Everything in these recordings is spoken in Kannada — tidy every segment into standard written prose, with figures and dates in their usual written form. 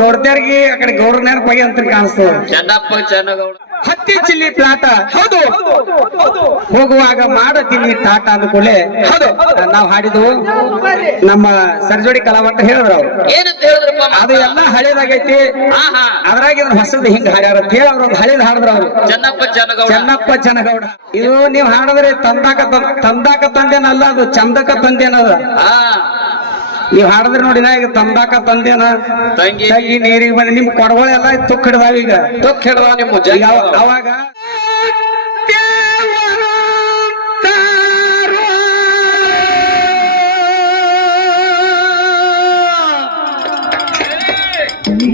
ಗೌಡ್ತಿಯರ್ಗಿ ಆ ಕಡೆ ಗೌಡ್ರ ನೆನಪಾಗಿ ಅಂತ ಕಾಣಿಸ್ತದ. ಚೆನ್ನಪ್ಪ ಚೆನ್ನಗೌಡ ಹತ್ತಿ ಚಿಲ್ಲಿ ಪ್ಲಾಟ ಹೌದು ಹೋಗುವಾಗ ಮಾಡತೀನಿ ಟಾಟ ಅಂದ ಕೂಡಲೇ ಹೌದು ನಾವು ಹಾಡಿದ್ವು ನಮ್ಮ ಸರ್ಜೋಡಿ ಕಲಾವಂತ ಹೇಳಿದ್ರು ಅವ್ರು. ಏನಂತ ಹೇಳಿದ್ರಪ್ಪ? ಅದು ಎಲ್ಲ ಹಳೇದಾಗೈತಿ, ಅದ್ರಾಗ ಇದನ್ನ ಹೊಸದು ಹಿಂಗ ಹಾಡ್ಯಾರ ಅಂತ ಹೇಳಿ ಅವ್ರು ಹಳೇದ್ ಹಾಡಿದ್ರು ಅವ್ರು. ಚೆನ್ನಪ್ಪ ಚೆನ್ನಗೌಡ ಚೆನ್ನಪ್ಪ ಚೆನ್ನಗೌಡ. ಇದು ನೀವು ಹಾಡಿದ್ರೆ ತಂದಾಕ ತಂದೇನಲ್ಲ, ಅದು ಚಂದಕ ತಂದೇನದ. ನೀವ್ ಹಾಡಿದ್ರೆ ನೋಡಿ ನಾ ಈಗ ತಂದಾಕ ತಂದೇನ ತಂಗಿ ನೀರಿಗೆ ಬಂದ ನಿಮ್ ಕೊಡಗಳೆಲ್ಲ ತುಕ್ ಹಿಡ್ದಾವ. ಈಗ ತುಕ್ ಹಿಡ್ದಾವ ನಿಮ್ಮ ಅವಾಗ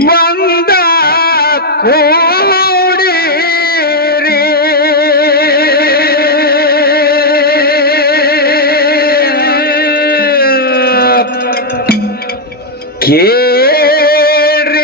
ಮಂದ ಕೋಡಿ ಕೇಳ್ರಿ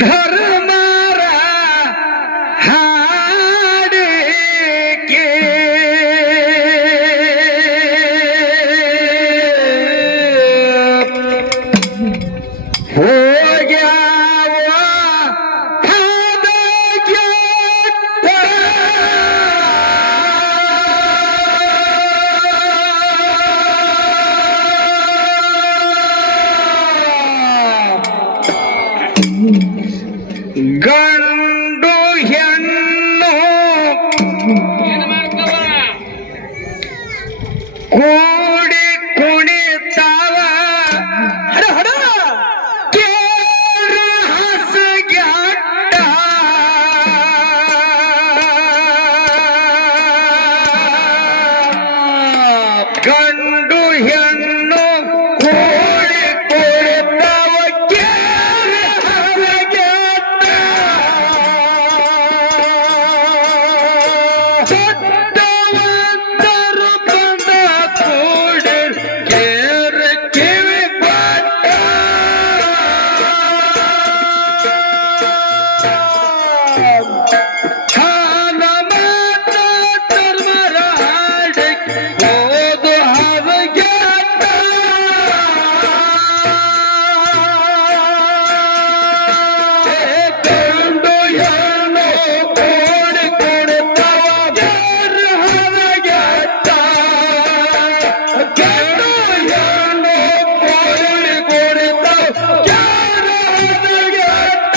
ಧರ್ಮರ ಹಾಡಿಕೆ ಹೋಗ್ಯಾವ ಗಂಡು ಹೆಣ್ಣು ಕೂಡಿ ಕುಣಿತಾವ ಕೇಳ ಹಸಗ್ಯಾಟ ಗಂಡು ಹೆಣ್ಣು ಕೂಡಿ ಕುಣಿತಾವ ಕೇಳ ಹಸಗ್ಯಾಟ ಸತ್ತವಂತರು ಬಂದ ಕೂಡಿ ಕೇರ ಕಿವಿ ಕೊಟ್ಟ ಹಾನ ಮಾತ ಧರ್ಮರ ಹಾಡಿ ಹೋದು ಹವಗ್ಯಾಟ ಗಂಡು ಹೆಣ್ಣು ಕೂಡಿ ಕುಣಿತಾವ ಕೇರ ಹವಗ್ಯಾಟ ಗಂಡು ಹೆಣ್ಣು ಕೂಡಿ ಕುಣಿತಾವ ಕೇರ ಹವಗ್ಯಾಟ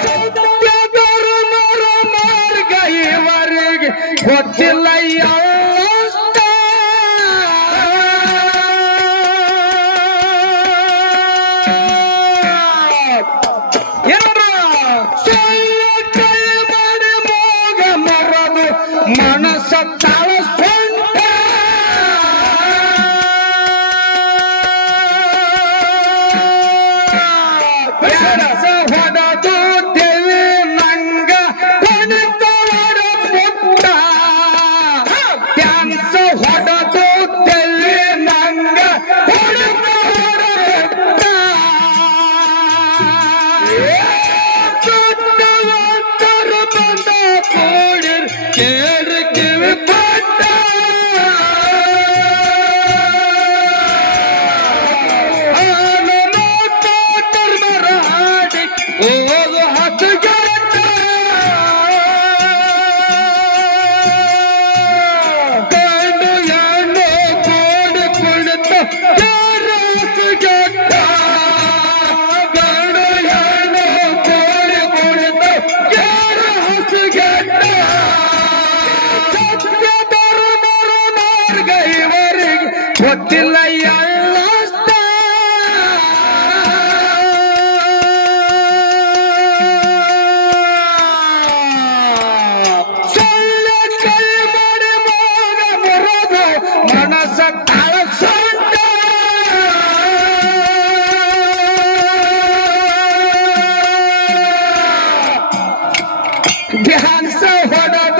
ಸತ್ಯ ಧರ್ಮರ ಮಾರ್ಗ ಇವರಿಗೆ ಗೊತ್ತಿಲ್ಲ ಯಾವತ್ತ. ಏನರ ಸೊಳ್ಳೆ ಕೈ ಮಾಡಿ ಮೋಗ ಮರದು ಮನಸ್ಸ ತಾಳ ಸೊಂಟ ಎಡಸ ಹೊಡೆದು ದೇವಿ ನಂಗ ಕುಣಿತವರ ಪುಟ್ಟ ಡ್ಯಾನ್ಸ್ ಹೊಡೆದು ದೇವಿ ನಂಗ ಕುಣಿತವರ ಪುಟ್ಟ ಸತ್ತವಂತರು ಬಂದ ಕೂಡಿರ್ ಕೇಳ ಕಿವಿ ಕೊಟ್ಟ ಧರ್ಮರ ಹಾಡಿ ಹೋಗು ಹಸುಗೆಟ್ಟ ಗಂಡು ಹೆಣ್ಣು ಕೂಡಿ ಕುಳಿತ ಕೇರ ಹಸುಗೆಟ್ಟ ಗಂಡು ಹೆಣ್ಣು ಕೂಡಿ ಕುಳಿತ ಕೇರ ಹಸುಗೆಟ್ಟ ಸತ್ಯ ಧರ್ಮರ ಮಾರ್ಗ ಇವರಿಗೆ ಗೊತ್ತಿಲ್ಲ ಎಳ್ಳಷ್ಟ. ಸೊಳ್ಳೆ ಕೈ ಮಾಡಿ ಮೋಗ ಮುರಿದು ಮನಸ್ಸ ತಾಳ ಸೊಂಟ ಡ್ಯಾನ್ಸ್ ಹೊಡೆದು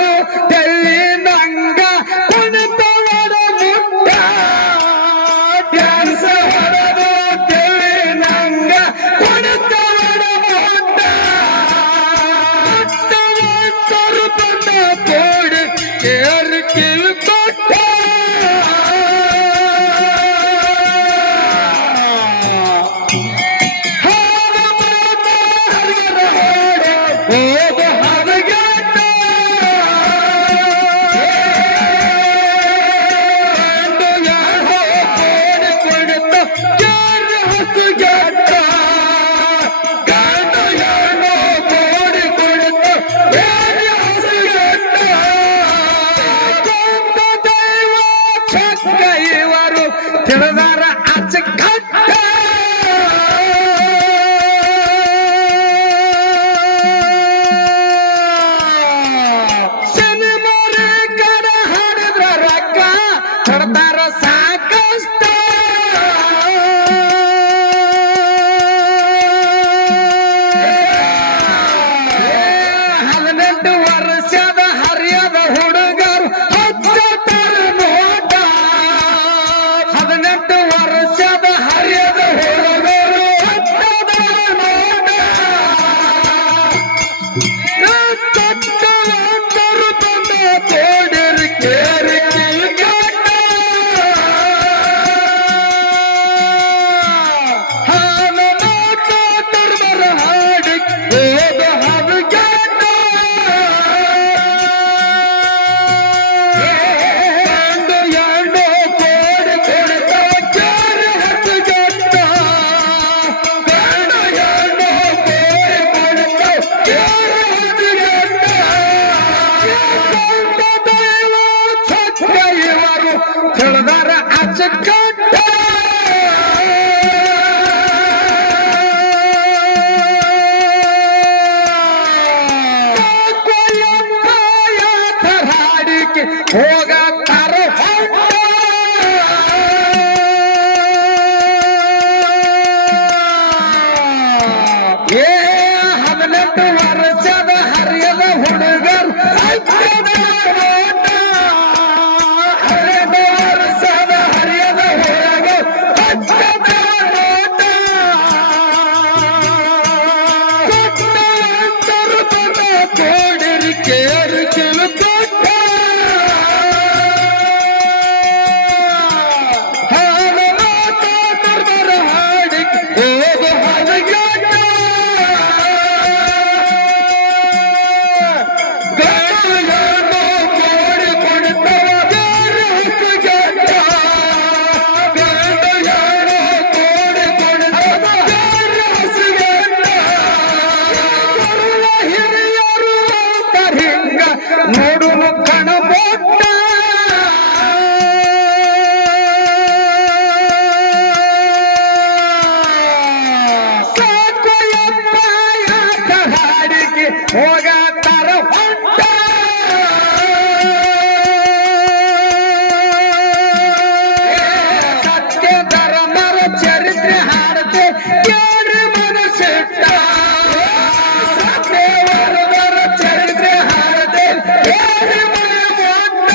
ಕಟ್ಟ ಹಾಡಿಕೆ ಹೋಗತ್ತಾರ ಏ 18 ವರ್ಷದ ಹರಿಯದ ಹುಡುಗರು 18 ವರ್ಷದ ಹರಿಯದ ಹುಡುಗರು ಕೋಡಿರಿ ಕೇರಿ ಕಿಲುಕೊಟ್ಟ ಹಾಡ ಮಾತಾಡ್ಬರ ಹಾಡಿಗೆ ಹೋದ ಹರಿಯಾಟ ಗಂಡು ಕೋಡಿ ಕೊಡ್ತವ ಯಾರ ಹಸುಗೆಟ್ಟ ಗಂಡು ಕೋಡಿ ಕೊಡ್ತವ ಯಾರ ಹಸುಗೆಟ್ಟ ಹಿರಿಯರು ತರಿಂಗ ನೋಡುನು ಕಣಬೋಟ್ಟ ಸಾಕು ಎಪ್ಪ ಯಾಕ ಹಾಡಿಗೆ ಹೋಗತ್ತಾರ ಹೊಂಟ ಸತ್ಯ ಧರ್ಮರ ಚರಿತ್ರೆ ಹಾಡತೆ ಕೇಳಿ ಮನಸ್ಸಿಟ್ಟ ಸತ್ಯ ವರ್ಗರ ಚರಿತ್ರೆ ಹಾಡತೆ ಕೇಳಿ ಮನಸ್ಸಿಟ್ಟ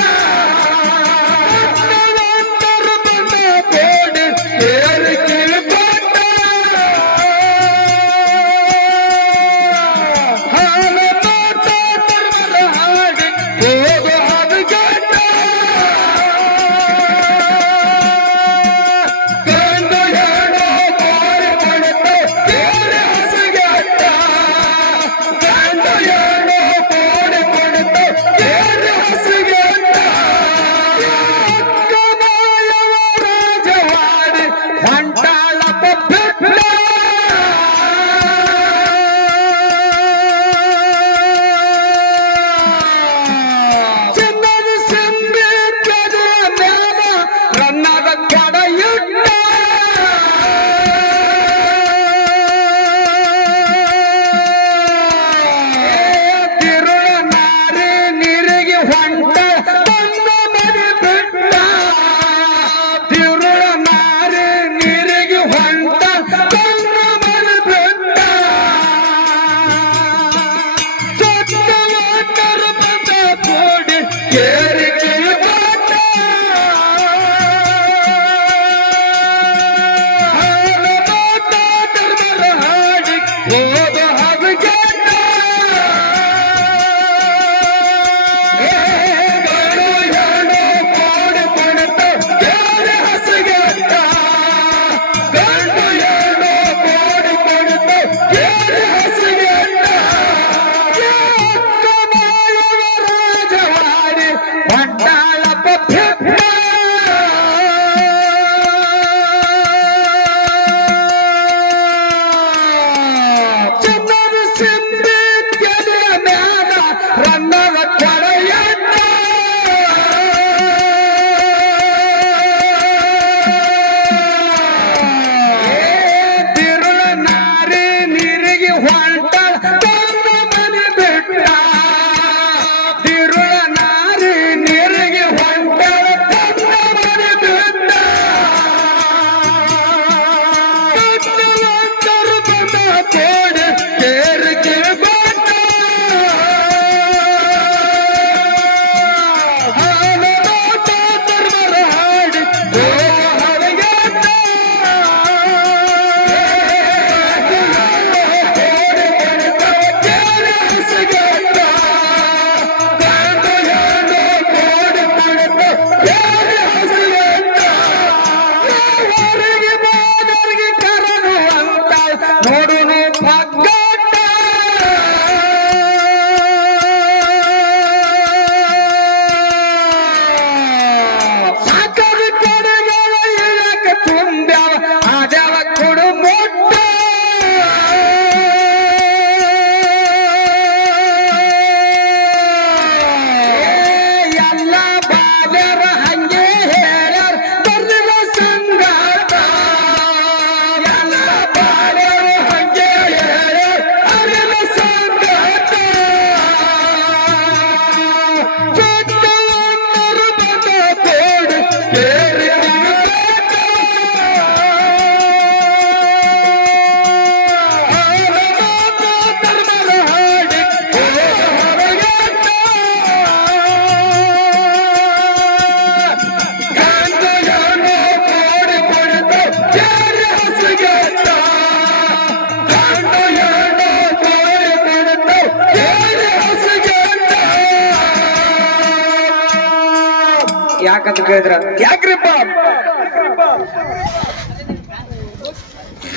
ಯಾಕಂತ ಕೇಳಿದ್ರ ಯಾಕ್ರಿಪ್ಪ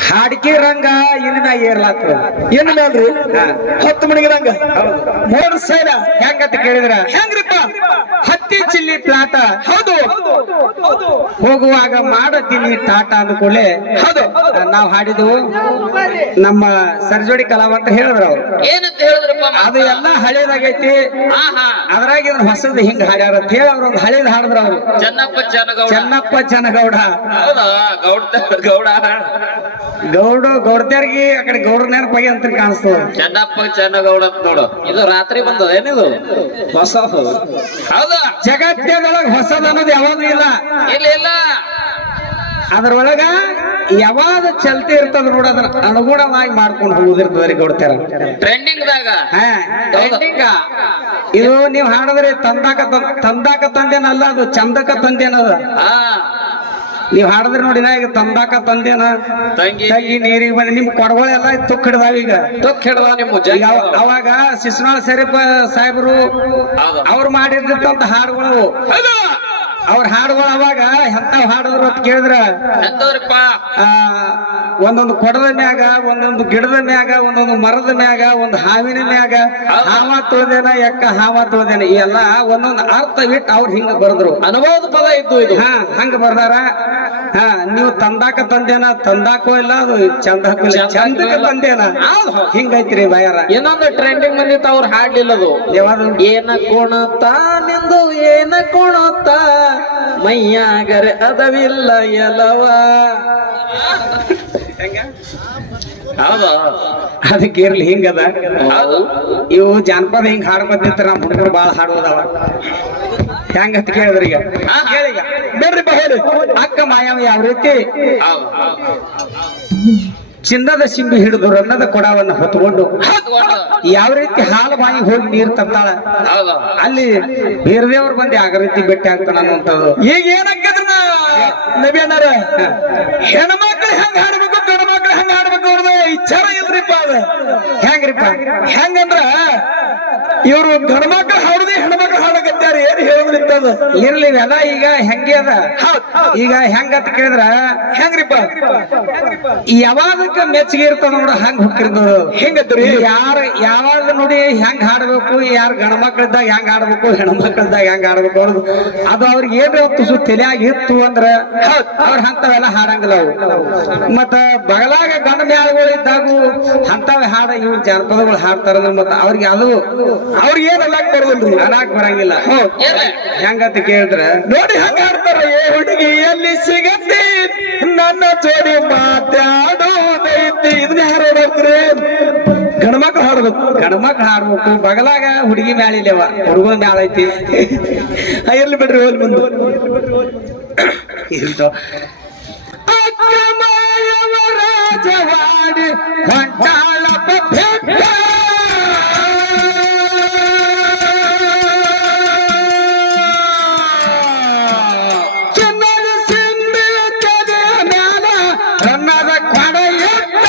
ಹಾಡಿಕೆ ರಂಗ ಇನ್ನ ಏರ್ಲಾತ ಏನ್ ಮೇಲ್ರಿ ಹೊತ್ತು ಮಣಿಗಿದಂಗ ಮೋಡ್ ಸೈಡ ಹೆಂಗಂತ ಕೇಳಿದ್ರ ಹೆಂಗ್ರಿಪ್ಪ ಹತ್ತಿ ಚಿಲ್ಲಿ ಪ್ಲಾಟ ಹೌದು ಹೋಗುವಾಗ ಮಾಡತೀನಿ ಟಾಟಾ ಅಂದ್ಕೊಳ್ಳೆ ಹೌದು ನಾವ್ ಹಾಡಿದ್ವು ನಮ್ಮ ಸರ್ಜೋಡಿ ಕಲಾವಂತ ಹೇಳಿದ್ರು ಅವ್ರು ಏನಂತ ಹೇಳಿದ್ರಪ್ಪ ಅದು ಎಲ್ಲ ಹಳೇದಾಗೈತಿ ಆಹಾ ಅದ್ರಾಗ ಇದನ್ನ ಹೊಸದು ಹಿಂಗ ಹಾಡ್ಯಾರ ಅಂತ ಹೇಳಿ ಅವ್ರ ಒಂದು ಹಳೇದ್ ಹಾಡಿದ್ರು ಅವ್ರು ಚೆನ್ನಪ್ಪ ಚೆನ್ನಗೌಡ ಚೆನ್ನಪ್ಪ ಚೆನ್ನಗೌಡ ಹೌದಾ ಗೌಡ ಗೌಡ್ತ್ಯಾರ್ಗಿ ಆ ಕಡೆ ಗೌಡ್ರ ನೆನಪಾಗಿ ಅಂತ ಕಾಣಿಸ್ತದ ಚೆನ್ನಪ್ಪ ಚೆನ್ನಗೌಡ ಅಂತ ನೋಡು ಇದು ರಾತ್ರಿ ಬಂದದ ಏನಿದು ಹೊಸ ಹೌದಾ ಜಗತ್ತದೊಳಗ ಹೊಸದ ಅನ್ನೋದು ಯಾವ್ದು ಇಲ್ಲ ಇಲ್ಲ ಇಲ್ಲ ಅದ್ರೊಳಗ ಯಾವಾಗ ಚಲ್ತಿ ಇರ್ತದ ನೋಡ ಅದನ್ನ ಅನುಗುಣವಾಗಿ ಮಾಡ್ಕೊಂಡು ಹೋಗುದಿರ್ತದ್ರಿ ಗೌಡ್ತ್ಯಾರ ಟ್ರೆಂಡಿಂಗ್ ದಾಗ ಹಾ ಟ್ರೆಂಡಿಂಗ. ಇದು ನೀವ್ ಹಾಡಿದ್ರಿ ತಂದಾಕ ತಂದೇನಲ್ಲ ಅದು ಚಂದಕ ತಂದೇನದ ಹಾ ನೀವ್ ಹಾಡಿದ್ರಿ ನೋಡಿ ಈಗ ತಂದಾಕ ತಂದೇನ ತಂಗಿ ತಂಗಿ ನೀರಿಗೆ ಬಂದು ನಿಮ್ ಕೊಡಗಳೆಲ್ಲ ತುಕ್ ಹಿಡ್ದಾವ ಈಗ ತೊಕ್ ಹಿಡ್ದ ನಿಮ್ಮ ಈಗ ಅವಾಗ ಶಿಸ್ನಾಳ ಶರೀಫ ಸಾಹೇಬರು ಹೌದು ಅವ್ರು ಮಾಡಿರ್ತಂತ ಹಾಡುಗಳು ಅವ್ರ ಹಾಡುಗಳು ಅವಾಗ ಎಂತಾವ್ ಹಾಡಿದ್ರು ಅಂತ ಕೇಳಿದ್ರ ಎಂತವ್ರಪ್ಪ ಆ ಒಂದೊಂದು ಕೊಡದ ಮ್ಯಾಗ ಒಂದೊಂದು ಗಿಡದ ಮ್ಯಾಗ ಒಂದೊಂದು ಮರದ ಮ್ಯಾಗ ಒಂದು ಹಾವಿನ ಮ್ಯಾಗ ಹಾವ ತುಳ್ದೇನ ಎಕ್ಕ ಹಾವ ತುಳ್ದೇನ ಈ ಎಲ್ಲ ಒಂದೊಂದು ಅರ್ಥ ಬಿಟ್ಟು ಅವ್ರು ಹಿಂಗ ಬರ್ದ್ರು ಅನುಭವದ ಪದ ಇದ್ದು ಇದು ಹಾ ಹಂಗ ಬರ್ದಾರ. ಹಾ ನೀವು ತಂದಾಕ ತಂದೇನ ತಂದಾಕೋ ಇಲ್ಲ ಅದು ಚಂದಕ್ಕೂ ಇಲ್ಲ ಚಂದಕ ತಂದೇನ ಹಿಂಗೈತ್ರಿ ಬಯಾರ ಇನ್ನೊಂದು ಟ್ರೆಂಡಿಂಗ್ ಬಂದಿತ್ತು ಅವ್ರು ಹಾಡ್ಲಿಲ್ಲದು ಯಾವ್ದು ಏನ ಕೊಣತ ನಿಂದು ಏನ ಕೊಣತ ಮೈಯಾಗರೆ ಅದವಿಲ್ಲ ಎಲವ ಹೌದಾ ಅದಕ್ಕೆ ಇರ್ಲಿ ಹಿಂಗದ ಹೌದು ಇವು ಜಾನಪದ ಹಿಂಗ್ ಹಾಡ್ಕೊತಿರ್ತಾರ ನಮ್ಮ ಹುಡುಗರು ಬಾಳ ಹಾಡುವುದವ ಹೆಂಗಂತ ಕೇಳಿದ್ರಿ ಈಗ ಕೇಳಿಗ ಬೇಡ್ರಿ ಹೇಳಿ ಅಕ್ಕ ಮಾಯವ ಯಾವ ರೀತಿ ಹೌದು ಚಿನ್ನದ ಸಿಂಬಿ ಹಿಡಿದು ರನ್ನದ ಕೊಡವನ್ನು ಹೊತ್ಕೊಂಡು ಹೌದು ಯಾವ ರೀತಿ ಹಾಲು ಬಾಯಿ ಹೋಗಿ ನೀರ್ ತರ್ತಾಳ ಹೌದು ಅಲ್ಲಿ ಬೇರೆದೇವ್ರು ಬಂದು ಆಗ ರೀತಿ ಭೇಟಿ ಆಗ್ತಾನ ಅನ್ನುವಂಥದ್ದು. ಈಗ ಏನಾಗ್ತದ್ರ ನಬಿ ಅಣ್ಣಾರ ಹೆಣ್ಮಕ್ಳು ಹೆಂಗ್ ಹಾಡ್ಬೇಕು ಗಂಡ ಮಕ್ಳು ಹೆಂಗ್ ಹಾಡ್ಬೇಕು ಅವ್ರದ್ದು ವಿಚಾರ ಇಲ್ರಿಪ್ಪ ಅದ ಹೆಂಗ್ರಿಪ್ಪ ಹೆಂಗಂದ್ರ ಇವ್ರು ಗಂಡ ಮಕ್ಳು ಹಾಡುದೇ ಹೆಣ್ಮಕ್ಳು ಹಾಡಕತ್ಯಾರ ಏನ್ ಹೇಳುದ್ರಿತ್ತದ ಇರ್ಲಿ ಇವೆಲ್ಲ ಈಗ ಹೆಂಗೆ ಅದ ಈಗ ಹೆಂಗಂತ ಕೇಳಿದ್ರ ಹೆಂಗ್ರಿಪ್ಪ ಯಾವಾಗಕ್ಕ ಮೆಚ್ಚುಗೆ ಇರ್ತದ ನೋಡ ಹಂಗ ಹುಟ್ಟಿರ್ತದ ಹೆಂಗತ್ರಿ ಯಾವಾಗ ನೋಡಿ ಹೆಂಗ್ ಹಾಡ್ಬೇಕು ಯಾರು ಗಂಡ ಮಕ್ಳಿದ್ದಾಗ ಹೆಂಗ್ ಹಾಡ್ಬೇಕು ಹೆಣ್ಮಕ್ಳಿದ್ದಾಗ ಹೆಂಗ್ ಹಾಡ್ಬೇಕು ಅವ್ರದ್ದು ಅದು ಅವ್ರಿಗೆ ಏನ್ರ ತುಸು ತಲೆಯಾಗಿ ಇತ್ತು ಅಂದ್ರ ಅವ್ರ ಅಂತವೆಲ್ಲ ಹಾಡಂಗಿಲ್ಲ ಅವು ಮತ್ತ ಬಗಲಾಗ ಗಂಡ ಮ್ಯಾಳಗಳು ಇದ್ದಾಗೂ ಅಂತವ ಹಾಡ ಇವ್ರ ಜಾನಪದಗಳು ಹಾಡ್ತಾರಂದ್ರ ಮತ್ತ ಅವ್ರಿಗೆ ಅದು ಅವ್ರಿಗೆ ಏನೆಲ್ಲ ಬರೋದಿಲ್ರಿ ಹಾಡಾಕ್ ಬರಂಗಿಲ್ಲ ಹೆಂಗಂತ ಕೇಳಿದ್ರ ನೋಡಿ ಹೆಂಗ ಹಾಡ್ತಾರ ಏ ಹುಡುಗಿ ಎಲ್ಲಿ ಸಿಗತ್ತೆ ನನ್ನ ಜೋಡಿ ಮಾತಾಡೋದೈತಿ ಇದನ್ನ ಯಾರು ಹಾಡ್ಬೇಕ್ರಿ ಗಣಮಕ್ಳು ಹಾಡ್ಬೇಕು ಗಂಡ್ಮಕ್ಳು ಹಾಡ್ಬೇಕು ಬಗಲಾಗ ಹುಡುಗಿ ಮ್ಯಾಳಿಲ್ಲವ ಹುಡುಗನ ಮ್ಯಾಳ ಐತಿ ಇರ್ಲಿ ಬಿಡ್ರಿ ಹೋಲ್ ಬಂದು ಇರ್ತ ಅಕ್ಕ ಮಾಯವ ರಾಜವಾಡಿ ಹೊಂಟಾಳಪ್ಪ ಬೆಟ್ಟ. ಚಿನ್ನದ ಸಿಂಬಿ ತಲೆ ಮ್ಯಾಲ ರನ್ನದ ಕೊಡ ಎತ್ತ.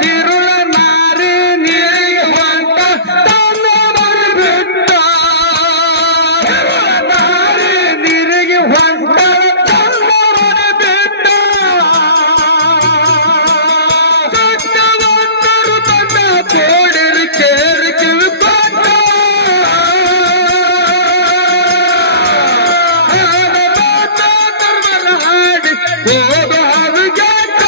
ತಿರುಳ ಮಾರಿ ನೀರಿಗೆ ಹೊಂಟ ತನ್ನ ಮರಿ ಬಿಟ್ಟ. ತಿರುಳ ಮಾರಿ ನೀರಿಗೆ ಹೊಂಟ ತನ್ನ ಮರಿ ಬಿಟ್ಟ. ಸತ್ಯವಂತರು ತನ್ನ ತೋಡಿರಿ ಕೇರಿ ಕಿವಿಕೊಂಡ. ಹಾಡಿ ಹೋಗ ಹಾವಿಗೆಟ್ಟ.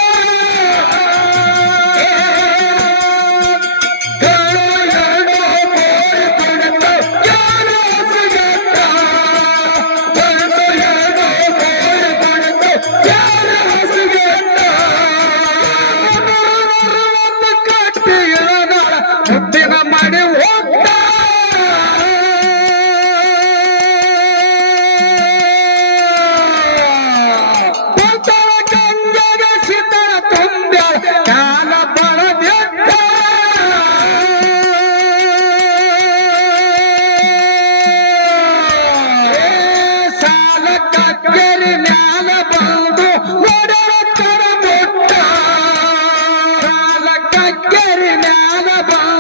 ಮುದ್ದಿನ ಮಾಡಿ ಹೋಗ್ತ. ಗಂಗೆಗ ಸಿದ್ಧರ ತುಂಬ ಕಾಲ ಬಳದಿದ್ದ. ಸಾಲ ಕಕ್ಕರಿ ಮ್ಯಾಲ ಬಂದು ಒಡೆದ ಮುಟ್ಟ. ಸಾಲ ಕಕ್ಕರಿ ಮ್ಯಾಲ ಬಂದು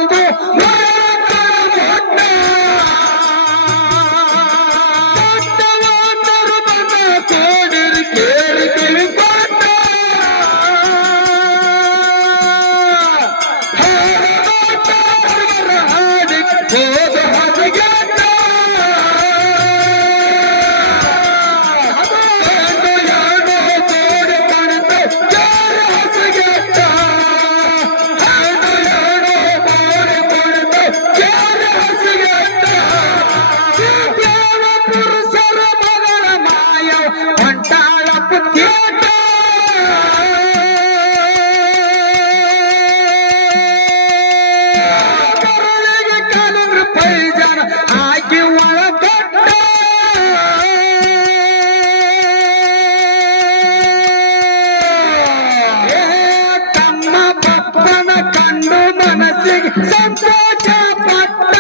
ಮನಸ್ಸಿಗೆ ಸಂತೋಷ ಪಟ್ಟ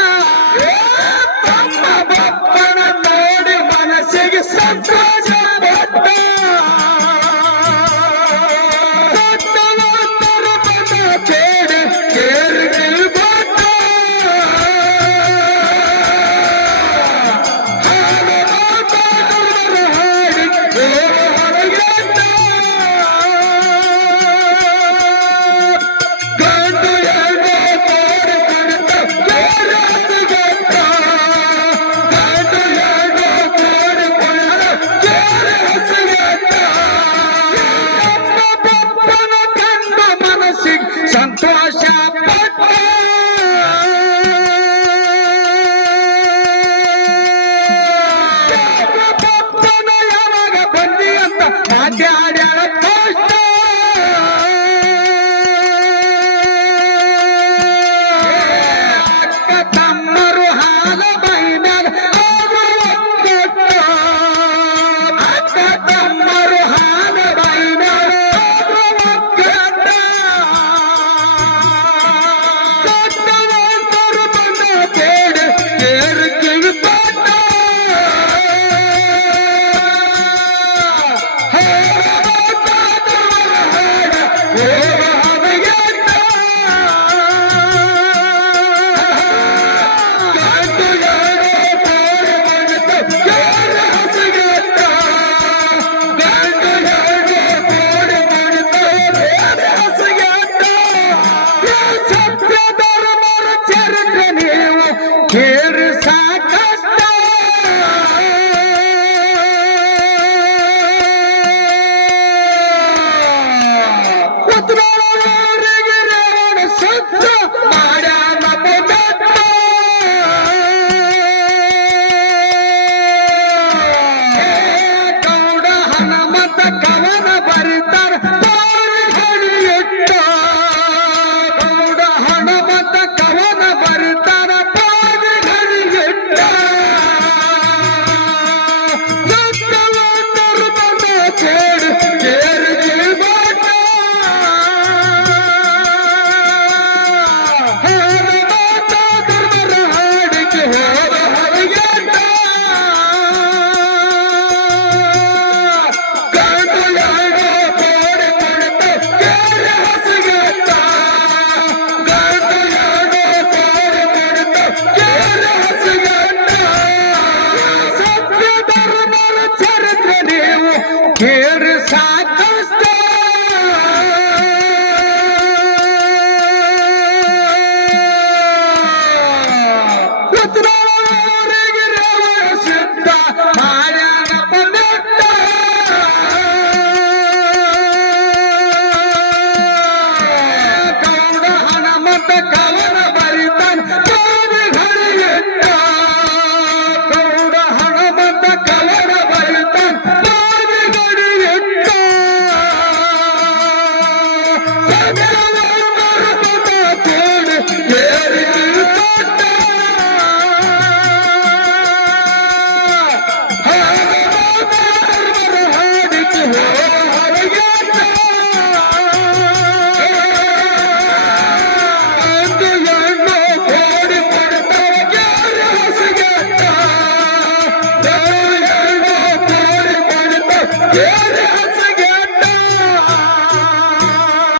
ತಮ್ಮ ಬಪ್ಪನ ನೋಡಿ ಮನಸ್ಸಿಗೆ ಸಂತೋಷ ಪಟ್ಟ ಕೇಳಿ ಕೇಳಿ ಬಟ್ಟ ಹಾಡು ಮಾತಾಡುವರು ಹಾಡಿ ಹೊರಗೆಟ್ಟ ಗಂಡು ಹೆಣ್ಣು ಕೋಡಿ ಕುಣಿತ ಕೇರಸಿಗೆಟ್ಟ ಗಂಡು ಹೆಣ್ಣು ಕೋಡಿ ಕುಣಿತ ಕೇರಸಿಗೆಟ್ಟ ನಮ್ಮ ಬಪ್ಪನ ಕಂಡು ಮನಸ್ಸಿಗೆ ಸಂತೋಷ